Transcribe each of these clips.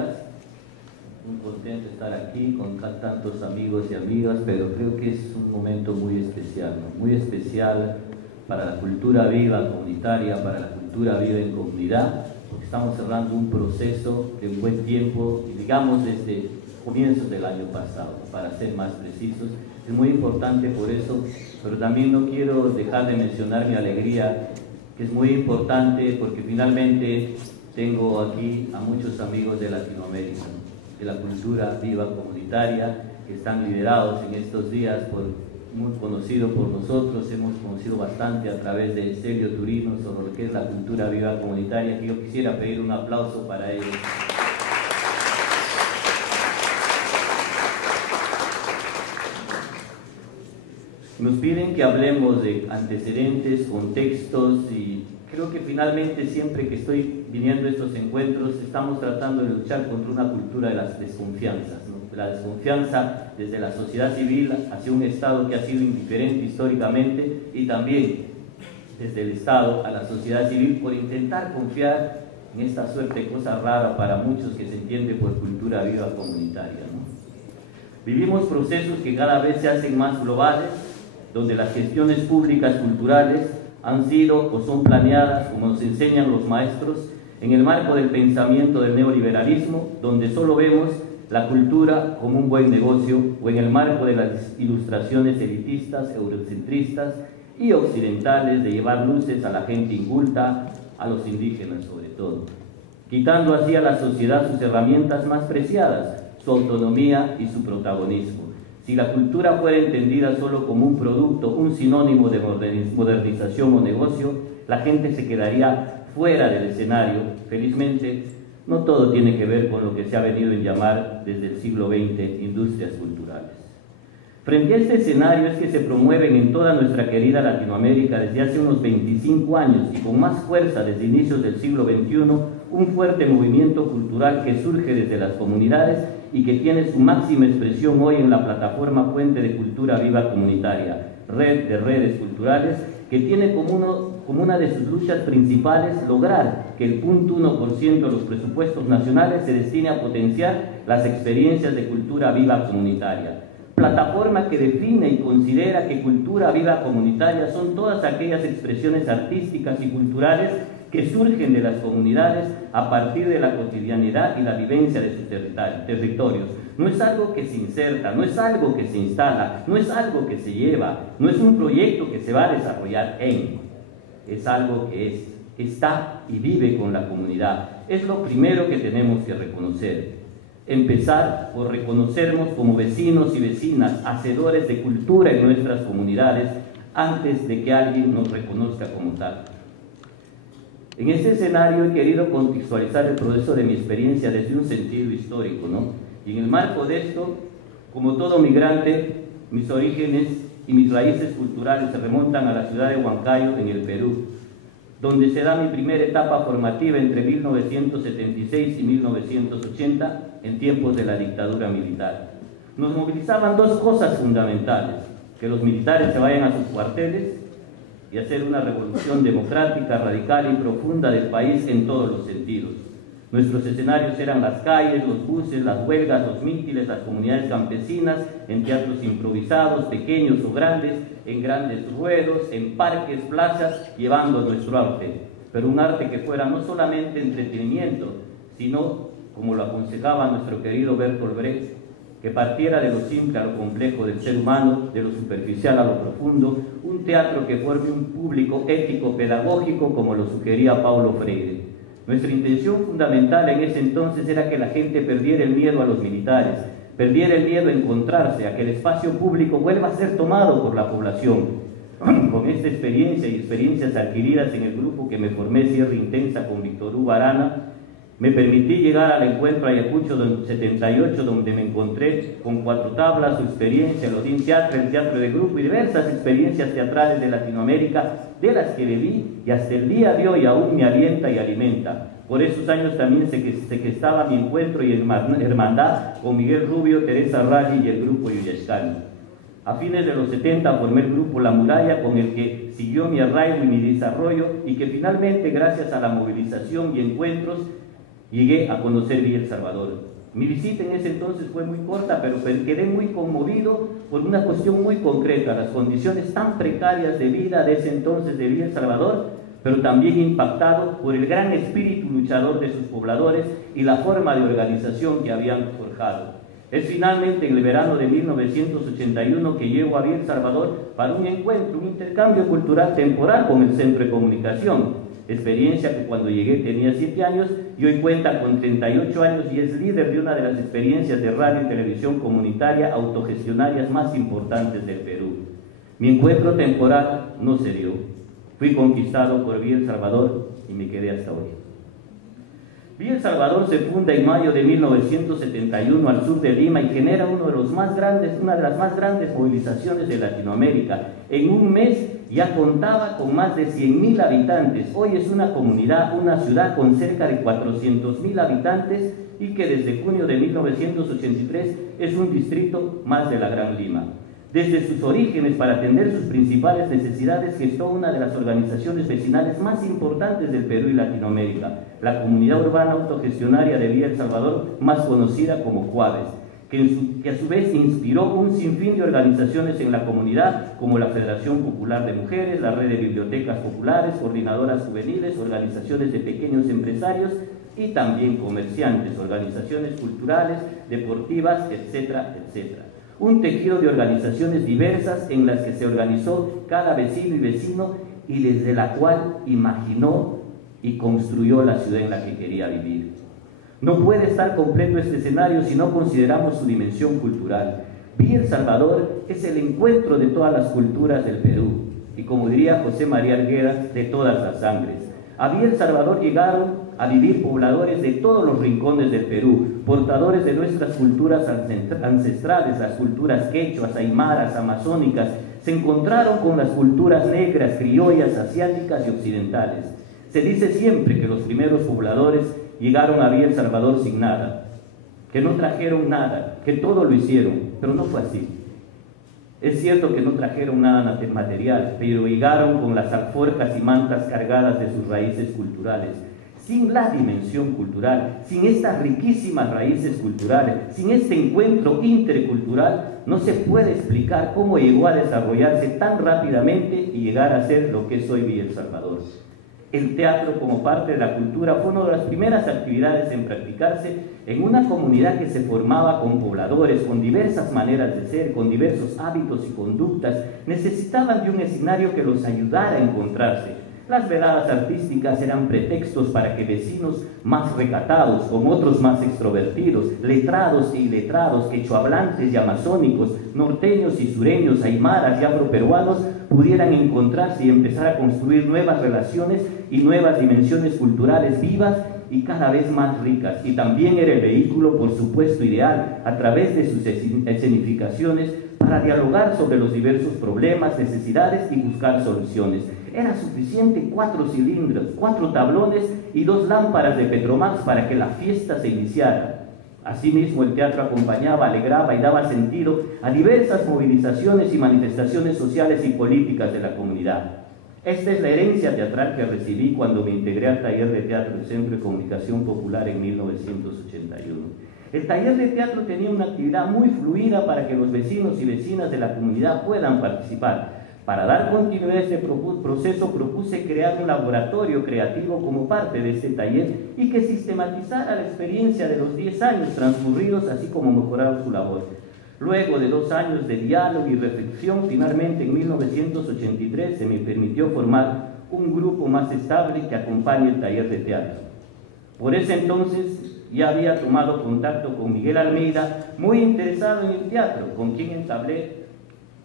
Muy contento de estar aquí con tantos amigos y amigas, pero creo que es un momento muy especial, ¿no? Muy especial para la cultura viva comunitaria, para la cultura viva en comunidad, porque estamos cerrando un proceso de un buen tiempo, digamos desde comienzos del año pasado, para ser más precisos. Es muy importante por eso, pero también no quiero dejar de mencionar mi alegría, que es muy importante porque finalmente tengo aquí a muchos amigos de Latinoamérica, ¿no? De la cultura viva comunitaria, que están liderados en estos días muy conocido por nosotros. Hemos conocido bastante a través de Celio Turino sobre lo que es la cultura viva comunitaria, que yo quisiera pedir un aplauso para ellos. Nos piden que hablemos de antecedentes, contextos, y creo que finalmente siempre que estoy viniendo a estos encuentros estamos tratando de luchar contra una cultura de las desconfianzas, ¿no? La desconfianza desde la sociedad civil hacia un Estado que ha sido indiferente históricamente, y también desde el Estado a la sociedad civil por intentar confiar en esta suerte de cosa rara para muchos que se entiende por cultura viva comunitaria, ¿no? Vivimos procesos que cada vez se hacen más globales, donde las gestiones públicas culturales han sido o son planeadas, como nos enseñan los maestros, en el marco del pensamiento del neoliberalismo, donde solo vemos la cultura como un buen negocio, o en el marco de las ilustraciones elitistas, eurocentristas y occidentales de llevar luces a la gente inculta, a los indígenas sobre todo, quitando así a la sociedad sus herramientas más preciadas, su autonomía y su protagonismo. Si la cultura fuera entendida solo como un producto, un sinónimo de modernización o negocio, la gente se quedaría fuera del escenario. Felizmente, no todo tiene que ver con lo que se ha venido a llamar desde el siglo XX industrias culturales. Frente a este escenario es que se promueven en toda nuestra querida Latinoamérica desde hace unos 25 años y con más fuerza desde inicios del siglo XXI, un fuerte movimiento cultural que surge desde las comunidades y que tiene su máxima expresión hoy en la plataforma Fuente de Cultura Viva Comunitaria, red de redes culturales, que tiene como una de sus luchas principales lograr que el 0.1% de los presupuestos nacionales se destine a potenciar las experiencias de cultura viva comunitaria. Plataforma que define y considera que cultura viva comunitaria son todas aquellas expresiones artísticas y culturales que surgen de las comunidades a partir de la cotidianidad y la vivencia de sus territorios. No es algo que se inserta, no es algo que se instala, no es algo que se lleva, no es un proyecto que se va a desarrollar es algo que es, que está y vive con la comunidad. Es lo primero que tenemos que reconocer. Empezar por reconocernos como vecinos y vecinas, hacedores de cultura en nuestras comunidades, antes de que alguien nos reconozca como tal. En este escenario he querido contextualizar el proceso de mi experiencia desde un sentido histórico, ¿no? Y en el marco de esto, como todo migrante, mis orígenes y mis raíces culturales se remontan a la ciudad de Huancayo, en el Perú, donde se da mi primera etapa formativa entre 1976 y 1980, en tiempos de la dictadura militar. Nos movilizaban dos cosas fundamentales: que los militares se vayan a sus cuarteles y hacer una revolución democrática, radical y profunda del país en todos los sentidos. Nuestros escenarios eran las calles, los buses, las huelgas, los mítines, las comunidades campesinas, en teatros improvisados, pequeños o grandes, en grandes ruedos, en parques, plazas, llevando nuestro arte. Pero un arte que fuera no solamente entretenimiento, sino, como lo aconsejaba nuestro querido Bertolt Brecht, que partiera de lo simple a lo complejo del ser humano, de lo superficial a lo profundo, un teatro que forme un público ético, pedagógico, como lo sugería Paulo Freire. Nuestra intención fundamental en ese entonces era que la gente perdiera el miedo a los militares, perdiera el miedo a encontrarse, a que el espacio público vuelva a ser tomado por la población. Con esta experiencia y experiencias adquiridas en el grupo que me formé, Sierra Intensa, con Víctor Hugo Arana, me permití llegar al encuentro Ayacucho del 78, donde me encontré con Cuatro Tablas, su experiencia, el Odín Teatro, el teatro de grupo y diversas experiencias teatrales de Latinoamérica, de las que viví y hasta el día de hoy aún me alienta y alimenta. Por esos años también se gestaba mi encuentro y hermandad con Miguel Rubio, Teresa Raggi y el grupo Yuyashkani. A fines de los 70 formé el grupo La Muralla, con el que siguió mi arraigo y mi desarrollo, y que finalmente, gracias a la movilización y encuentros, llegué a conocer Villa El Salvador. Mi visita en ese entonces fue muy corta, pero quedé muy conmovido por una cuestión muy concreta, las condiciones tan precarias de vida de ese entonces de Villa El Salvador, pero también impactado por el gran espíritu luchador de sus pobladores y la forma de organización que habían forjado. Es finalmente en el verano de 1981 que llego a Villa El Salvador para un encuentro, un intercambio cultural temporal con el Centro de Comunicación. Experiencia que cuando llegué tenía 7 años y hoy cuenta con 38 años y es líder de una de las experiencias de radio y televisión comunitaria autogestionarias más importantes del Perú. Mi encuentro temporal no se dio. Fui conquistado por Villa El Salvador y me quedé hasta hoy. Villa El Salvador se funda en mayo de 1971 al sur de Lima y genera una de las más grandes movilizaciones de Latinoamérica. En un mes ya contaba con más de 100.000 habitantes. Hoy es una comunidad, una ciudad con cerca de 400.000 habitantes y que desde junio de 1983 es un distrito más de la Gran Lima. Desde sus orígenes, para atender sus principales necesidades, gestó una de las organizaciones vecinales más importantes del Perú y Latinoamérica, la Comunidad Urbana Autogestionaria de Villa El Salvador, más conocida como Juárez, que a su vez inspiró un sinfín de organizaciones en la comunidad, como la Federación Popular de Mujeres, la Red de Bibliotecas Populares, coordinadoras juveniles, organizaciones de pequeños empresarios y también comerciantes, organizaciones culturales, deportivas, etcétera, etcétera. Un tejido de organizaciones diversas en las que se organizó cada vecino y vecino y desde la cual imaginó y construyó la ciudad en la que quería vivir. No puede estar completo este escenario si no consideramos su dimensión cultural. Villa El Salvador es el encuentro de todas las culturas del Perú y, como diría José María Arguedas, de todas las sangres. A Villa El Salvador llegaron a vivir pobladores de todos los rincones del Perú, portadores de nuestras culturas ancestrales, las culturas quechuas, aymaras, amazónicas, se encontraron con las culturas negras, criollas, asiáticas y occidentales. Se dice siempre que los primeros pobladores llegaron a Villa El Salvador sin nada, que no trajeron nada, que todo lo hicieron, pero no fue así. Es cierto que no trajeron nada material, pero llegaron con las alforjas y mantas cargadas de sus raíces culturales. Sin la dimensión cultural, sin estas riquísimas raíces culturales, sin este encuentro intercultural, no se puede explicar cómo llegó a desarrollarse tan rápidamente y llegar a ser lo que es hoy Villa El Salvador. El teatro, como parte de la cultura, fue una de las primeras actividades en practicarse en una comunidad que se formaba con pobladores, con diversas maneras de ser, con diversos hábitos y conductas. Necesitaban de un escenario que los ayudara a encontrarse. Las veladas artísticas eran pretextos para que vecinos más recatados, con otros más extrovertidos, letrados y iletrados, quechohablantes y amazónicos, norteños y sureños, aymaras y afroperuanos, pudieran encontrarse y empezar a construir nuevas relaciones y nuevas dimensiones culturales vivas y cada vez más ricas. Y también era el vehículo, por supuesto, ideal, a través de sus escenificaciones, para dialogar sobre los diversos problemas, necesidades y buscar soluciones. Era suficiente 4 cilindros, 4 tablones y 2 lámparas de Petromax para que la fiesta se iniciara. Asimismo, el teatro acompañaba, alegraba y daba sentido a diversas movilizaciones y manifestaciones sociales y políticas de la comunidad. Esta es la herencia teatral que recibí cuando me integré al taller de teatro del Centro de Comunicación Popular en 1981. El taller de teatro tenía una actividad muy fluida para que los vecinos y vecinas de la comunidad puedan participar. Para dar continuidad a este proceso propuse crear un laboratorio creativo como parte de este taller y que sistematizara la experiencia de los 10 años transcurridos, así como mejorar su labor. Luego de 2 años de diálogo y reflexión, finalmente en 1983 se me permitió formar un grupo más estable que acompañe el taller de teatro. Por ese entonces ya había tomado contacto con Miguel Almeida, muy interesado en el teatro, con quien entablé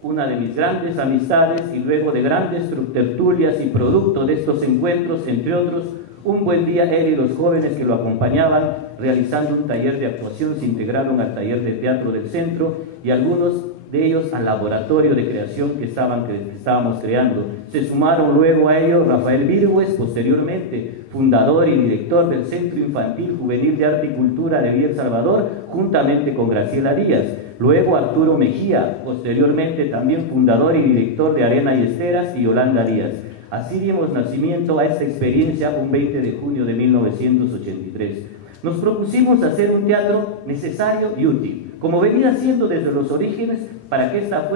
una de mis grandes amistades y luego de grandes tertulias y producto de estos encuentros, entre otros, un buen día él y los jóvenes que lo acompañaban realizando un taller de actuación se integraron al taller de teatro del centro y algunos de ellos al laboratorio de creación que estábamos creando. Se sumaron luego a ellos Rafael Virgües, posteriormente fundador y director del Centro Infantil Juvenil de Arte y Cultura de Villa El Salvador, juntamente con Graciela Díaz. Luego Arturo Mejía, posteriormente también fundador y director de Arena y Esteras, y Yolanda Díaz. Así dimos nacimiento a esta experiencia un 20 de junio de 1983. Nos propusimos hacer un teatro necesario y útil, como venía siendo desde los orígenes, para que esta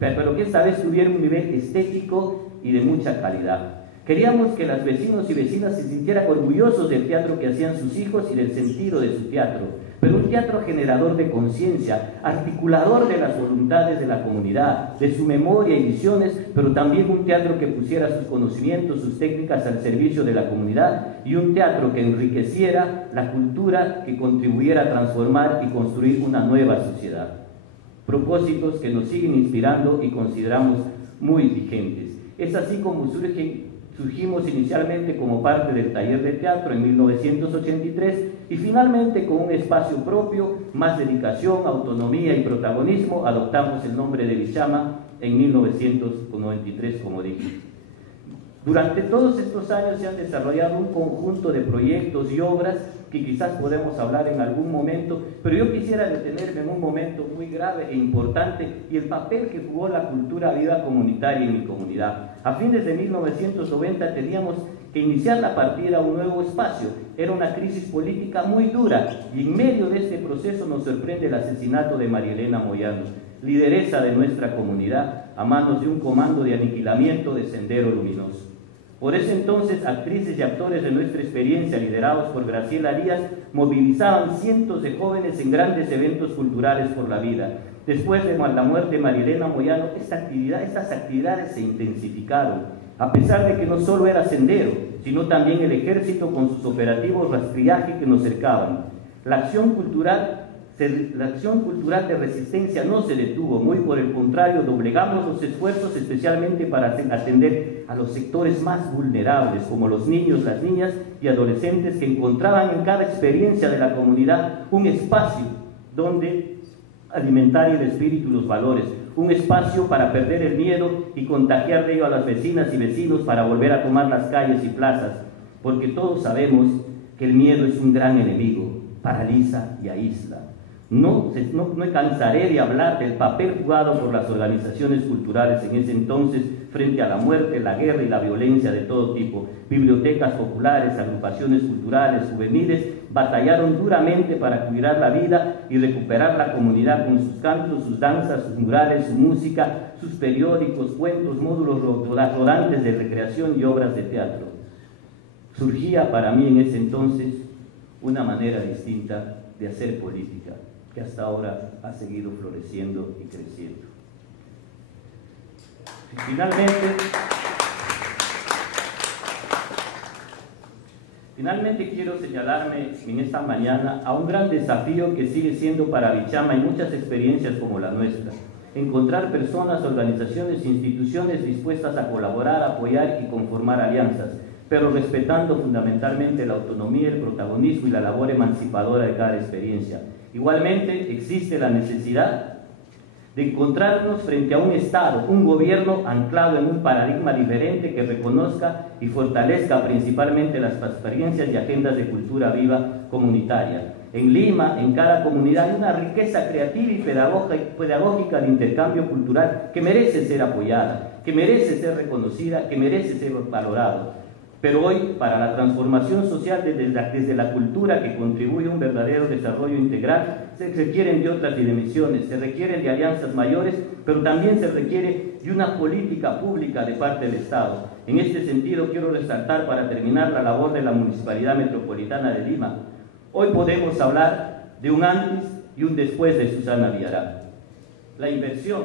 pero que esta vez tuviera un nivel estético y de mucha calidad. Queríamos que los vecinos y vecinas se sintieran orgullosos del teatro que hacían sus hijos y del sentido de su teatro, pero un teatro generador de conciencia, articulador de las voluntades de la comunidad, de su memoria y visiones, pero también un teatro que pusiera sus conocimientos, sus técnicas al servicio de la comunidad, y un teatro que enriqueciera la cultura, que contribuyera a transformar y construir una nueva sociedad. Propósitos que nos siguen inspirando y consideramos muy vigentes. Es así como surgimos inicialmente como parte del taller de teatro en 1983 y finalmente con un espacio propio, más dedicación, autonomía y protagonismo, adoptamos el nombre de Bichama en 1993, como dije. Durante todos estos años se han desarrollado un conjunto de proyectos y obras que quizás podemos hablar en algún momento, pero yo quisiera detenerme en un momento muy grave e importante y el papel que jugó la cultura viva comunitaria en mi comunidad. A fines de 1990 teníamos que iniciar la partida a un nuevo espacio. Era una crisis política muy dura y en medio de este proceso nos sorprende el asesinato de María Elena Moyano, lideresa de nuestra comunidad, a manos de un comando de aniquilamiento de Sendero Luminoso. Por ese entonces, actrices y actores de nuestra experiencia, liderados por Graciela Arias, movilizaban cientos de jóvenes en grandes eventos culturales por la vida. Después de la muerte de María Elena Moyano, estas actividades se intensificaron, a pesar de que no solo era Sendero, sino también el ejército con sus operativos rastrillaje que nos cercaban. La acción cultural de resistencia no se detuvo, muy por el contrario, doblegamos los esfuerzos especialmente para atender a los sectores más vulnerables, como los niños, las niñas y adolescentes que encontraban en cada experiencia de la comunidad un espacio donde alimentar el espíritu y los valores, un espacio para perder el miedo y contagiar de ello a las vecinas y vecinos para volver a tomar las calles y plazas, porque todos sabemos que el miedo es un gran enemigo, paraliza y aísla. No me cansaré de hablar del papel jugado por las organizaciones culturales en ese entonces frente a la muerte, la guerra y la violencia de todo tipo. Bibliotecas populares, agrupaciones culturales, juveniles, batallaron duramente para cuidar la vida y recuperar la comunidad con sus cantos, sus danzas, sus murales, su música, sus periódicos, cuentos, módulos rodantes de recreación y obras de teatro. Surgía para mí en ese entonces una manera distinta de hacer política, que hasta ahora ha seguido floreciendo y creciendo. Finalmente quiero señalarme en esta mañana a un gran desafío que sigue siendo para Bichama y muchas experiencias como la nuestra: encontrar personas, organizaciones e instituciones dispuestas a colaborar, apoyar y conformar alianzas, pero respetando fundamentalmente la autonomía, el protagonismo y la labor emancipadora de cada experiencia. Igualmente, existe la necesidad de encontrarnos frente a un Estado, un gobierno anclado en un paradigma diferente que reconozca y fortalezca principalmente las experiencias y agendas de cultura viva comunitaria. En Lima, en cada comunidad, hay una riqueza creativa y pedagógica de intercambio cultural que merece ser apoyada, que merece ser reconocida, que merece ser valorado. Pero hoy, para la transformación social desde la cultura que contribuye a un verdadero desarrollo integral, se requieren de otras dimensiones, se requieren de alianzas mayores, pero también se requiere de una política pública de parte del Estado. En este sentido, quiero resaltar para terminar la labor de la Municipalidad Metropolitana de Lima. Hoy podemos hablar de un antes y un después de Susana Villarán. La inversión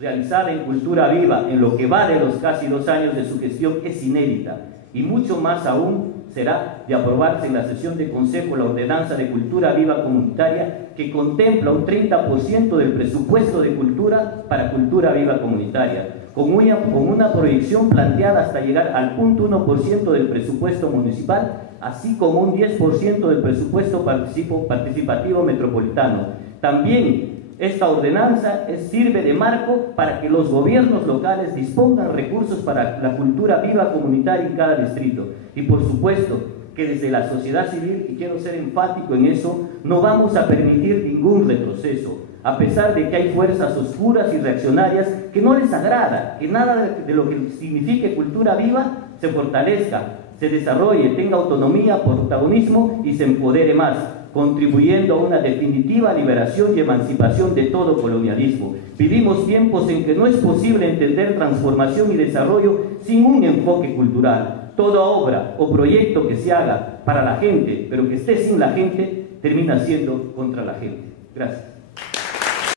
realizada en cultura viva en lo que va de los casi 2 años de su gestión es inédita, y mucho más aún será de aprobarse en la sesión de Consejo la Ordenanza de Cultura Viva Comunitaria, que contempla un 30% del presupuesto de cultura para cultura viva comunitaria, con una proyección planteada hasta llegar al 0.1% del presupuesto municipal, así como un 10% del presupuesto participativo metropolitano. También esta ordenanza sirve de marco para que los gobiernos locales dispongan recursos para la cultura viva comunitaria en cada distrito. Y por supuesto que desde la sociedad civil, y quiero ser enfático en eso, no vamos a permitir ningún retroceso, a pesar de que hay fuerzas oscuras y reaccionarias que no les agrada que nada de lo que signifique cultura viva se fortalezca, se desarrolle, tenga autonomía, protagonismo y se empodere más, contribuyendo a una definitiva liberación y emancipación de todo colonialismo. Vivimos tiempos en que no es posible entender transformación y desarrollo sin un enfoque cultural. Toda obra o proyecto que se haga para la gente, pero que esté sin la gente, termina siendo contra la gente. Gracias.